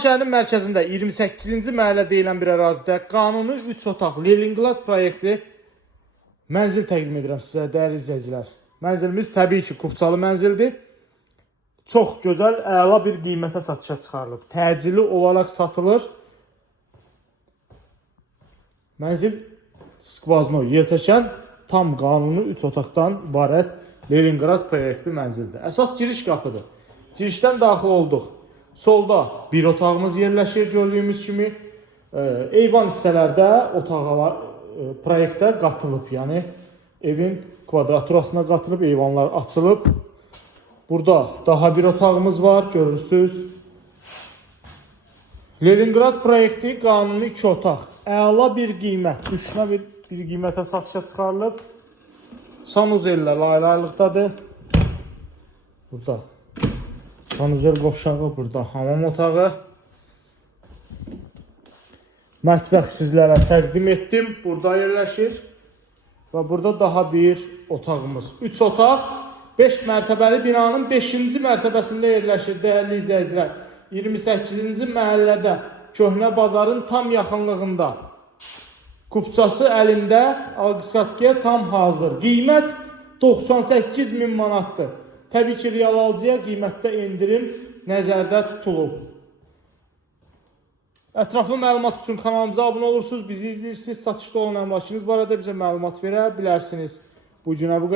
Şəhərin mərkəzində 28-ci məhəllə deyilən bir ərazidə qanuni 3 otaq Leningrad proyekti mənzil təqdim edirəm sizə, dəyərli izləyicilər. Mənzilimiz təbii ki, Kufçalı mənzildir. Çox gözəl, əla bir qiymətə satışa çıxarılıb. Təcili olaraq satılır. Mənzil skvazno, yelçəkən, tam qanuni 3 otaqdan ibarət Leningrad proyekti mənzildir. Əsas giriş qapıdır. Girişdən daxil olduq. Solda bir otağımız yerləşir gördüyümüz kimi. Eyvan hissələrdə otaqlar proyektə qatılıb. Yəni evin kvadraturasına qatılıb, eyvanlar açılıb. Burada daha bir otağımız var, görürsünüz. Leningrad proyekti qanuni 2 otaq. Əla bir qiymət, düşünə bir qiymətə satışa çıxarılıb. Sanuzellər laylaylıqdadır. Burada sanuzel qovşağı, burada hamam otağı. Mətbəx sizlərə təqdim etdim. Burada yerləşir. Və burada daha bir otağımız. 3 otaq, 5 mərtəbəli binanın 5-ci mərtəbəsində yerləşir, dəyərli izləyicilər. 28-ci məhəllədə, Köhnə bazarın tam yaxınlığında. Kupçası əlində, alqı-satqıya tam hazır. Qiymət 98.000 manatdır. Təbii ki, real alıcıya qiymətdə endirim nəzərdə tutulub. Ətraflı məlumat üçün kanalımıza abunə olursunuz, bizi izləyirsiniz, satışda olan əmlakınız barədə bizə məlumat verə bilərsiniz. Bu günə bu qədər.